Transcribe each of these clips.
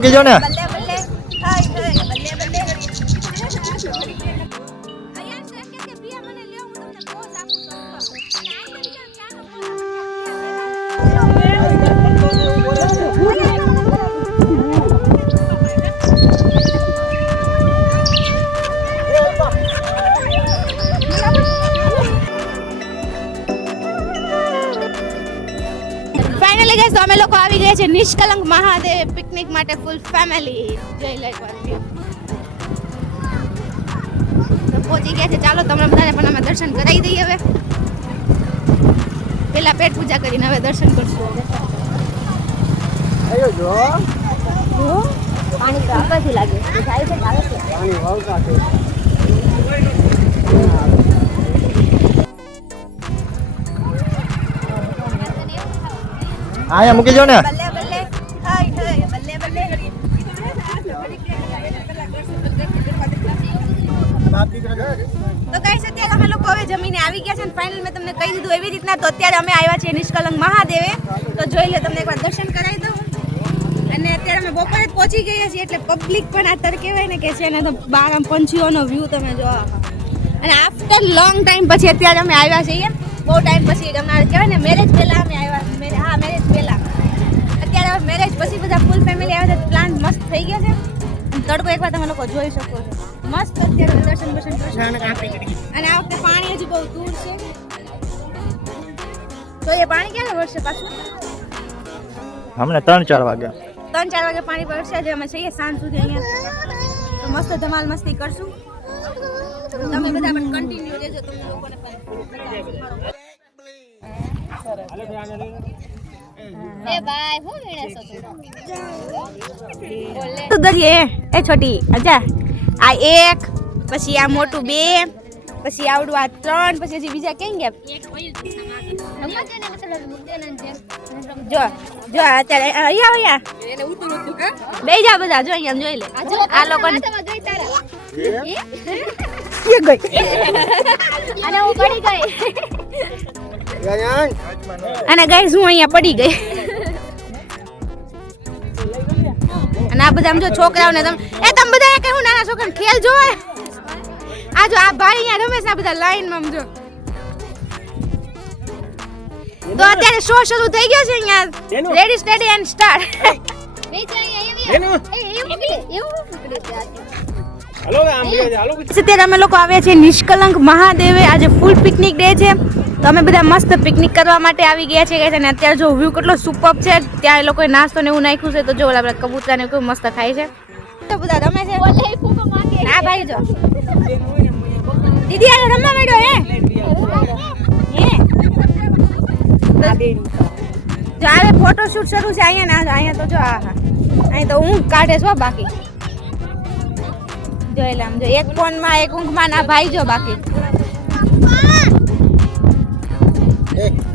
કીજો ને. લોકો છે નિષ્કલંક મહાદેવ પિકનિક માટે ફૂલ ફેમિલી જય તો પહોંચી ગયા છે. ચાલો તમને બધાને પણ અમે દર્શન કરાવી દઈએ હવે. પેલા પેટ પૂજા કરીને હવે દર્શન કરશું પાણી તો આપવાથી લાગે જાય અહીંયા મૂકી જો ને. બલ્લે બલ્લે. હાય હાય બલ્લે બલ્લે. તો કઈ અત્યારે અમે લોકો હવે જમીને આવી ગયા છે અને ફાઇનલ મેં તમને કહી દીધું એવી રીતના. તો અત્યારે અમે આવ્યા છીએ નિષ્કલંક મહાદેવે. તો જોઈ લે તમને એકવાર દર્શન કરાવી દઉં. અને અત્યારે અમે બપોરે જ પહોંચી ગયા છીએ એટલે પબ્લિક પણ આ તર કહેવાય ને કે છે ને તો બાર આમ પંછીઓનો વ્યૂ તમે જો અને આફ્ટર લોંગ ટાઈમ પછી અત્યારે અમે આવ્યા છીએ. બહુ ટાઈમ પછી અમારે કહેવાય ને મેરેજ પહેલાં અમે આવ્યા મેરે- હા મેરેજ પહેલા અત્યારે મેરેજ પછી બધા ફૂલ ફેમિલી આવ્યા છે પ્લાન મસ્ત થઈ ગયો છે. અને તડકો એકવાર તમે લોકો જોઈ શકો છો. મસ્ત અત્યારે દર્શન બર્શન કરશો અને આ વખતે પાણી હજી બહુ દૂર છે. તો એ પાણી ક્યારે વર્ષે પાછું? હમણાં ત્રણ ચાર વાગ્યા ત્રણ ચાર વાગે પાણી પડશે જે અમે છીએ સાંજ સુધી અહીંયા. તો મસ્ત ધમાલ મસ્તી કરશું. તમે બધા પણ કન્ટિન્યુ રહેજો તમને લોકોને પણ તું દરિયે એ છોટી અજા આ એક પછી આ મોટું બે પછી આવડું આ ત્રણ પછી હજી બીજા કેમ ગયા? જો જો. અત્યારે અહીંયા અહીંયા બે જા બધા જો અહીંયા જોઈ લે. આ લોકોને ગઈ. અને હું પડી ગઈ. અને ગાઈઝ હું અહીંયા પડી ગઈ. અને આ બધા આમ જો છોકરાઓને તમે એ તમે બધા કે હું નાના છોકરાને ખેલ જોવે? આ જો આ ભાઈ અહીંયા રમેશ આ બધા લાઈનમાં માં જો. તો અત્યારે શો શરૂ થઈ ગયો છે અહીંયા. રેડી સ્ટેડી એન્ડ સ્ટાર્ટ અત્યારે અમે લોકો આવ્યા છીએ નિષ્કલંક મહાદેવે. આજે ફૂલ પિકનિક ડે છે. તો અમે બધા મસ્ત પિકનિક કરવા માટે આવી ગયા છે. અને અત્યારે જો વ્યૂ કેટલો સુપર છે ત્યાં એ લોકોએ નાસ્તો ને એવું નાખ્યું છે તો જો ઓલા બધા કબૂતરા ને કેવું મસ્ત ખાય છે. તો બધા રમે છે. ના ભાઈ જો. દીદી આ રમવા માંડ્યો હે? જો આવે ફોટોશૂટ શરૂ છે અહીંયા ના અહીંયા તો જો આ હા. અહીં તો ઊંઘ કાઢે છો બાકી. જો એટલે આમ જો એક ફોનમાં એક ઊંઘમાં ના ભાઈ જો બાકી.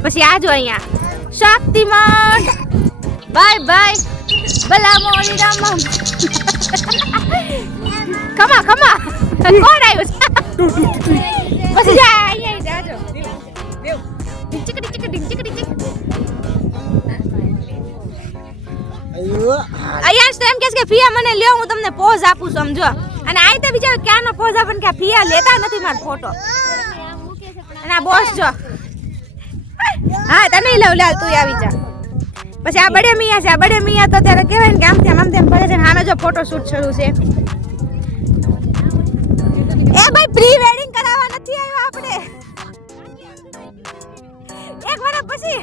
પછી આ જો અહીંયા શક્તિમાન બાય બાય ભલા મોરી રામ ખમા ખમા કોણ આવ્યું છે પછી જા અહીંયા જાજો ચીકડી ચીકડી ચીકડી ચીકડી અહીંયા તો એમ કહે છે કે ફિયા મને લ્યો હું તમને પોઝ આપું છું સમજો અને આ તો બિચારો ક્યાંનો પોઝ આપે ને કે આ ફિયા લેતા નથી મારો ફોટો અને આ બોસ જો હા, તને લવ લાલ તું આવી જા. પછી આ બડે મિયા છે, આ બડે મિયા તો ત્યારે કહેવાય ને કે આમ તેમ આમ તેમ પડે છે આનો જો ફોટો શૂટ શરૂ છે. એ ભાઈ પ્રી વેડિંગ કરાવવા નથી આવ્યો આપણે. એક વર્ષ પછી.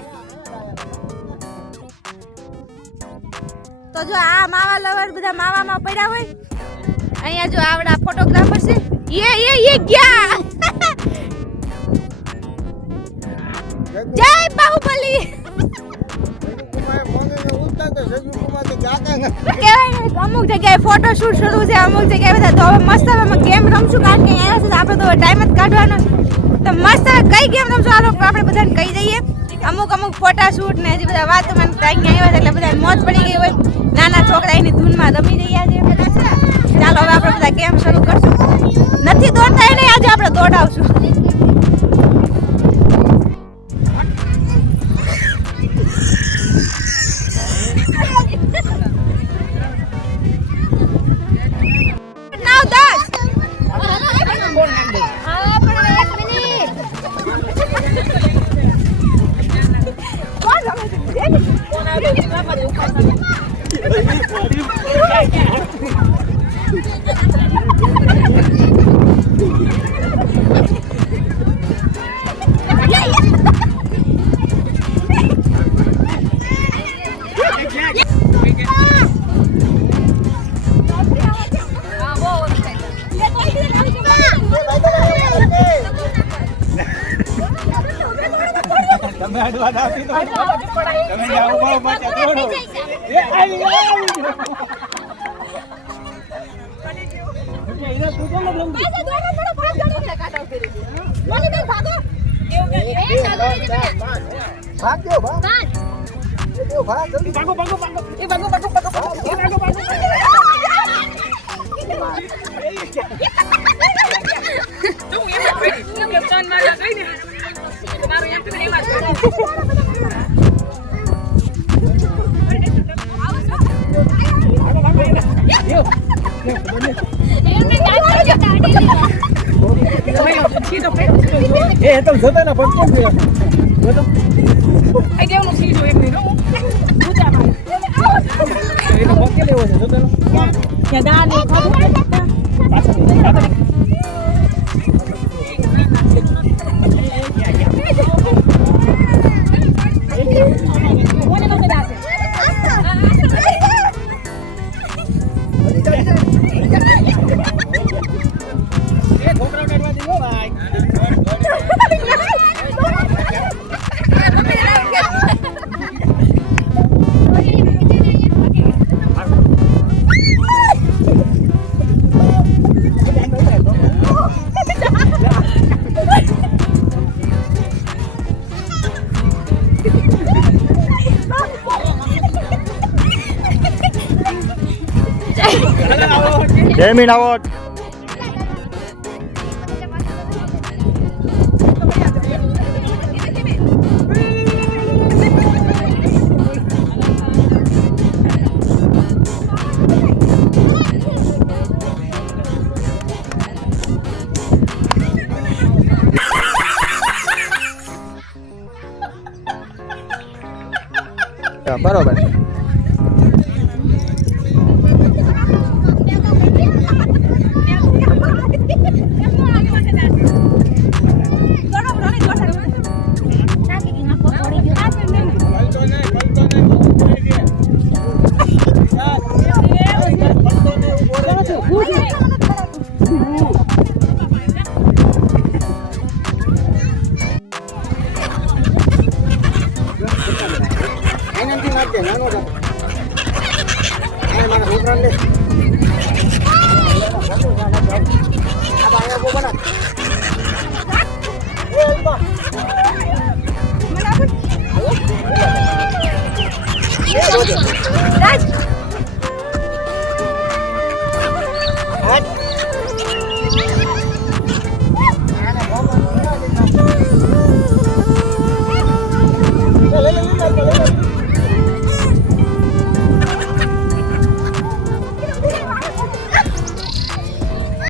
તો જો આ માવા લવર બધા માવામાં પડ્યા હોય. અહીંયા જો આવડા ફોટોગ્રાફર છે. યે યે યે ગયા. જય બાહુબલી. અમુક જગ્યાએ ફોટો શૂટ શરૂ છે અમુક જગ્યાએ બધા. તો હવે મસ્ત હવે ગેમ રમશું કારણ કે એના સાથે આપણે તો ટાઈમ જ કાઢવાનો તો મસ્ત હવે કઈ ગેમ રમશું આ લોકો આપણે બધાને કહી દઈએ. અમુક અમુક ફોટા શૂટ ને હજી બધા વાત મને અહીંયા આવ્યા એટલે બધા મોજ પડી ગઈ હોય. નાના છોકરા એની ધૂનમાં રમી રહ્યા છે. ચાલો હવે આપણે બધા ગેમ શરૂ કરશું. નથી દોડતા એને આજે આપણે દોડાવશું. અડવા દાવતી તો તમે જાઓ ઊભા ત્યાં દોડો. એ આવી ગયો, એ તો જોતો ને કેમ છે? જોતો. એનો પગ કે લેવો છે જોતો ને. પાછળ, પાછળ. જયમીન આવો 来。